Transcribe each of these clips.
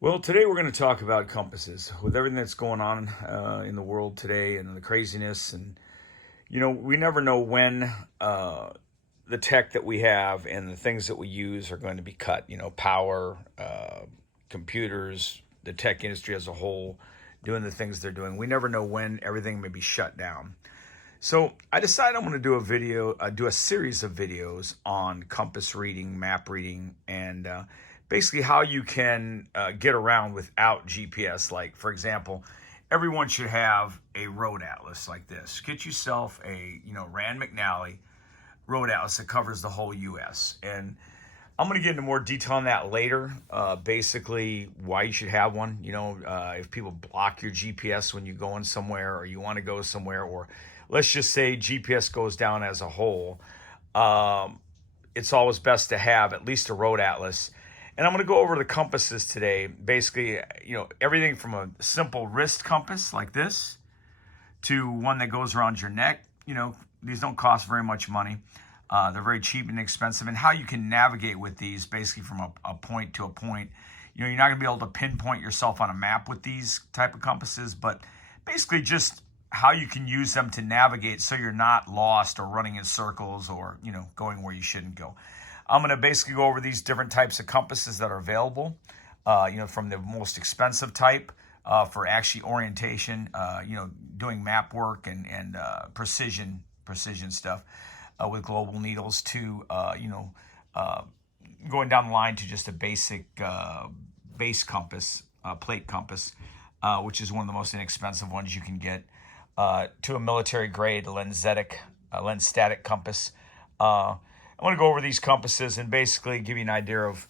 Well, today we're going to talk about compasses. With everything that's going on in the world today and the craziness, and we never know when the tech that we have and the things that we use are going to be cut. Power, computers, the tech industry as a whole, doing the things they're doing. We never know when everything may be shut down. So I decided I'm going to do do a series of videos on compass reading, map reading, and basically how you can get around without GPS. Like, for example, everyone should have a road atlas like this. Get yourself a, Rand McNally road atlas that covers the whole U.S. And I'm going to get into more detail on that later. Basically, why you should have one. If people block your GPS when you're going somewhere or you want to go somewhere, or let's just say GPS goes down as a whole, it's always best to have at least a road atlas. And I'm going to go over the compasses today. Basically, everything from a simple wrist compass like this to one that goes around your neck. These don't cost very much money. They're very cheap and inexpensive. And how you can navigate with these basically from a point to a point. You're not going to be able to pinpoint yourself on a map with these type of compasses, but basically just how you can use them to navigate so you're not lost or running in circles or, going where you shouldn't go. I'm going to basically go over these different types of compasses that are available, from the most expensive type for actually orientation, doing map work and precision stuff with global needles to, going down the line to just a basic base compass, plate compass, which is one of the most inexpensive ones you can get, to a military grade Lensthetic compass. I want to go over these compasses and basically give you an idea of,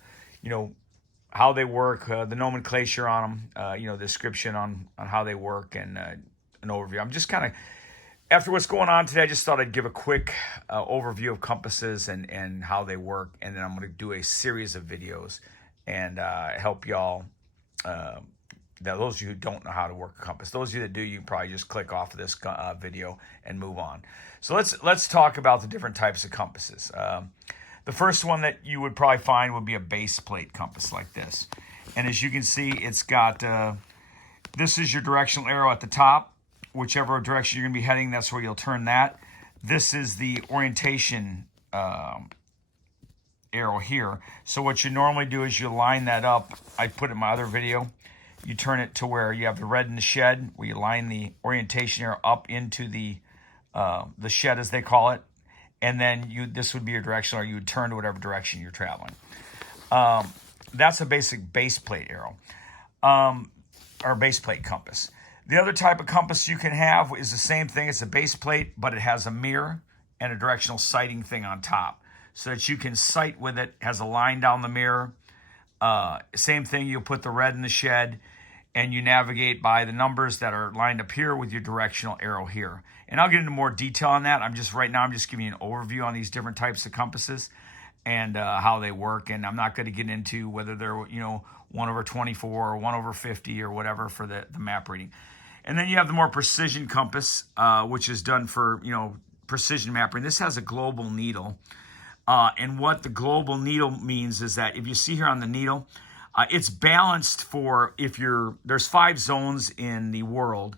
how they work, the nomenclature on them, description on how they work, and an overview. I'm just kind of, after what's going on today, I just thought I'd give a quick overview of compasses and how they work, and then I'm going to do a series of videos and help y'all. Now, those of you who don't know how to work a compass, those of you that do, you can probably just click off of this video and move on. So let's talk about the different types of compasses. The first one that you would probably find would be a base plate compass like this. And as you can see, it's got, this is your directional arrow at the top. Whichever direction you're going to be heading, that's where you'll turn that. This is the orientation arrow here. So what you normally do is you line that up. I put it in my other video. You turn it to where you have the red in the shed, where you line the orientation arrow up into the shed, as they call it, and then this would be your direction, or you would turn to whatever direction you're traveling. That's a basic base plate arrow, or base plate compass. The other type of compass you can have is the same thing. It's a base plate, but it has a mirror and a directional sighting thing on top, so that you can sight with it. It has a line down the mirror. Same thing, you'll put the red in the shed, and you navigate by the numbers that are lined up here with your directional arrow here. And I'll get into more detail on that. Right now I'm just giving you an overview on these different types of compasses and how they work. And I'm not going to get into whether they're 1/24 or 1/50 or whatever for the map reading. And then you have the more precision compass, which is done for precision map reading. This has a global needle. And what the global needle means is that if you see here on the needle, it's balanced for there's 5 zones in the world.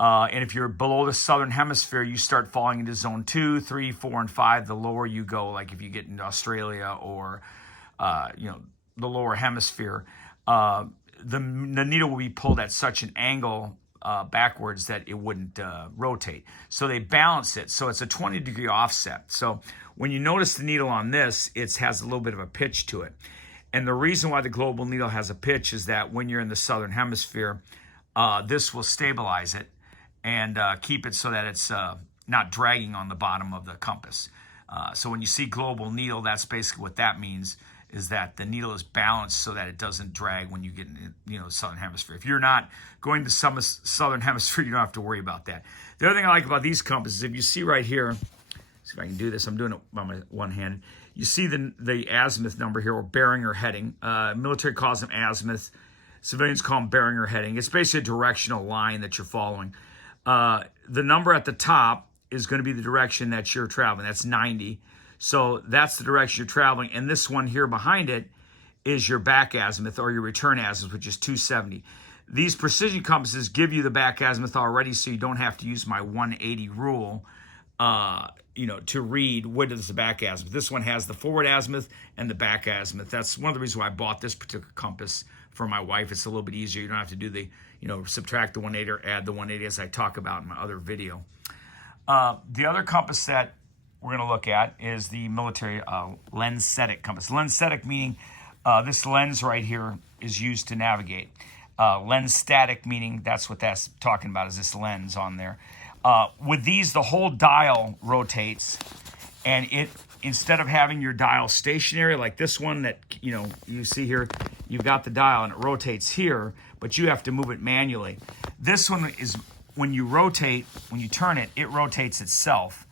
And if you're below the southern hemisphere, you start falling into zone 2, 3, 4, and 5. The lower you go, like if you get into Australia or, the lower hemisphere, the needle will be pulled at such an angle backwards that it wouldn't rotate. So they balance it. So it's a 20-degree offset. So when you notice the needle on this, it has a little bit of a pitch to it. And the reason why the global needle has a pitch is that when you're in the southern hemisphere, this will stabilize it and keep it so that it's not dragging on the bottom of the compass. So when you see global needle, that's basically what that means, is that the needle is balanced so that it doesn't drag when you get in, the southern hemisphere. If you're not going to some southern hemisphere, you don't have to worry about that. The other thing I like about these compasses, if you see right here, see if I can do this. I'm doing it by my one hand. You see the azimuth number here, or bearing or heading. Military calls them azimuth. Civilians call them bearing or heading. It's basically a directional line that you're following. The number at the top is going to be the direction that you're traveling. That's 90. So that's the direction you're traveling. And this one here behind it is your back azimuth or your return azimuth, which is 270. These precision compasses give you the back azimuth already, so you don't have to use my 180 rule, to read what is the back azimuth. This one has the forward azimuth and the back azimuth. That's one of the reasons why I bought this particular compass for my wife. It's a little bit easier. You don't have to do the, subtract the 180 or add the 180 as I talk about in my other video. The other compass that we're going to look at is the military Lensthetic compass. Lensthetic meaning this lens right here is used to navigate. Lensthetic meaning that's what that's talking about, is this lens on there. With these, the whole dial rotates, and it, instead of having your dial stationary like this one that you see here, you've got the dial and it rotates here, but you have to move it manually. This one is, when you rotate, when you turn it, it rotates itself,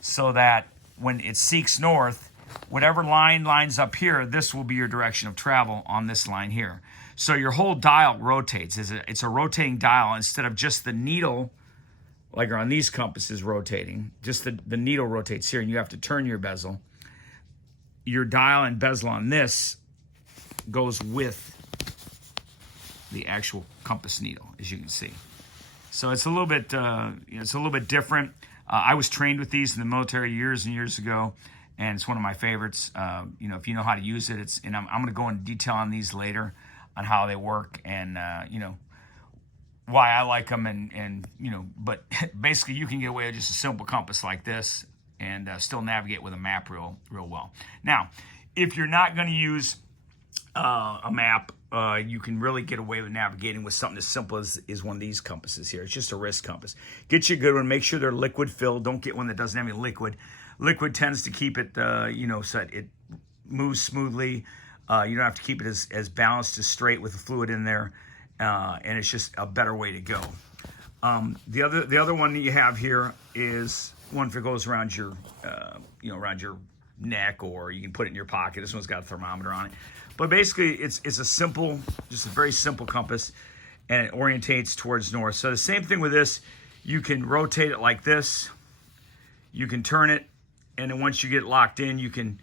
so that when it seeks north, whatever line lines up here, this will be your direction of travel on this line here. So your whole dial rotates. It's a rotating dial instead of just the needle, like on these compasses rotating. Just the needle rotates here, and you have to turn your bezel. Your dial and bezel on this goes with the actual compass needle, as you can see. So it's a little bit different. I was trained with these in the military years and years ago, and it's one of my favorites. If you know how to use it, and I'm going to go into detail on these later on how they work and why I like them, but basically you can get away with just a simple compass like this and still navigate with a map real well. Now, if you're not going to use a map, you can really get away with navigating with something as simple as one of these compasses here. It's just a wrist compass. Get you a good one. Make sure they're liquid filled. Don't get one that doesn't have any liquid. Liquid tends to keep it, so that it moves smoothly. You don't have to keep it as balanced, as straight with the fluid in there, and it's just a better way to go. The other one that you have here is one that goes around your, around your neck, or you can put it in your pocket. This one's got a thermometer on it. But basically, it's just a very simple compass, and it orientates towards north. So the same thing with this, you can rotate it like this, you can turn it, and then once you get locked in, you can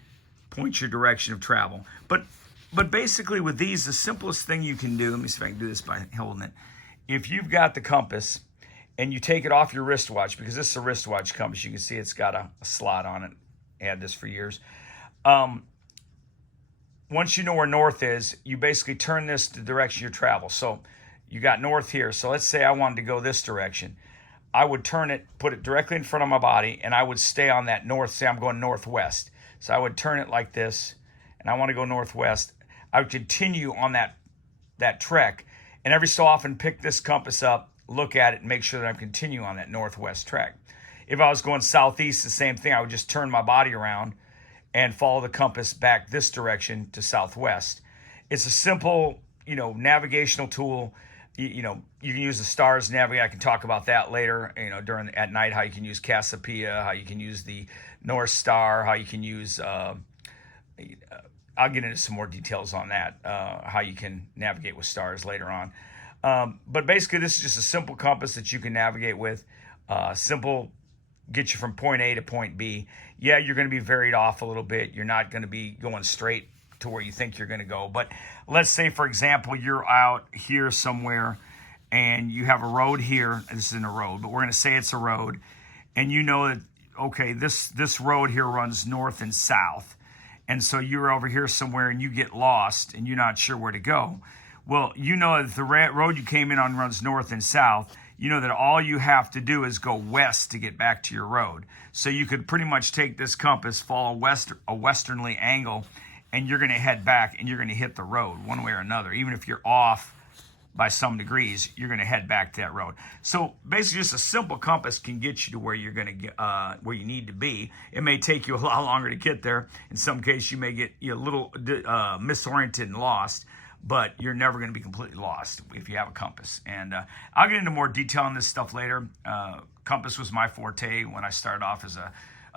point your direction of travel. But basically with these, the simplest thing you can do, let me see if I can do this by holding it. If you've got the compass and you take it off your wristwatch, because this is a wristwatch compass, you can see it's got a slot on it. I had this for years. Once you know where north is, you basically turn this to the direction you travel. So you got north here. So let's say I wanted to go this direction. I would turn it, put it directly in front of my body, and I would stay on that north. Say I'm going northwest. So I would turn it like this, and I want to go northwest. I would continue on that trek, and every so often pick this compass up, look at it, and make sure that I'm continuing on that northwest trek. If I was going southeast, the same thing. I would just turn my body around and follow the compass back this direction to southwest. It's a simple, navigational tool. You can use the stars to navigate. I can talk about that later, at night, how you can use Cassiopeia, how you can use the North Star, how you can use, I'll get into some more details on that, how you can navigate with stars later on. But basically, this is just a simple compass that you can navigate with. Simple, get you from point A to point B. Yeah, you're going to be varied off a little bit. You're not going to be going straight to where you think you're going to go. But let's say, for example, you're out here somewhere and you have a road here. This isn't a road, but we're going to say it's a road. And you know that, okay, this road here runs north and south. And so you're over here somewhere and you get lost and you're not sure where to go. Well, you know that the road you came in on runs north and south. You know that all you have to do is go west to get back to your road. So you could pretty much take this compass, follow a westerly angle, and you're going to head back and you're going to hit the road one way or another. Even if you're off by some degrees, you're going to head back to that road. So basically, just a simple compass can get you to where you're going to get, where you need to be. It may take you a lot longer to get there. In some cases, you may get a little misoriented and lost, but you're never going to be completely lost if you have a compass. And I'll get into more detail on this stuff later. Compass was my forte when I started off as a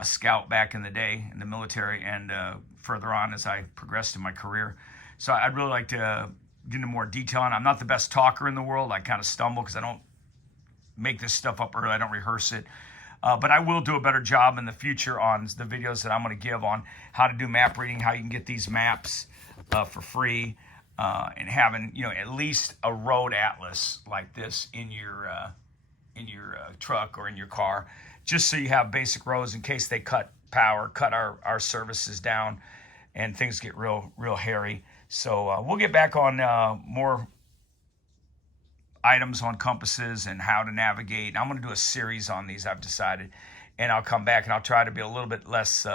scout back in the day in the military, and further on as I progressed in my career. So I'd really like to get into more detail on it. I'm not the best talker in the world. I kind of stumble because I don't make this stuff up early. I don't rehearse it. But I will do a better job in the future on the videos that I'm going to give on how to do map reading, how you can get these maps for free, and having, you know, at least a road atlas like this in your truck or in your car, just so you have basic roads in case they cut power, cut our services down, and things get real hairy. So we'll get back on more items on compasses and how to navigate. And I'm going to do a series on these, I've decided, and I'll come back and I'll try to be a little bit less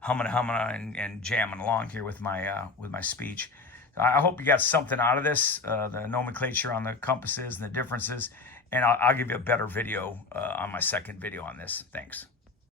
humming and jamming along here with my speech. I hope you got something out of this, the nomenclature on the compasses and the differences, and I'll give you a better video on my second video on this. Thanks.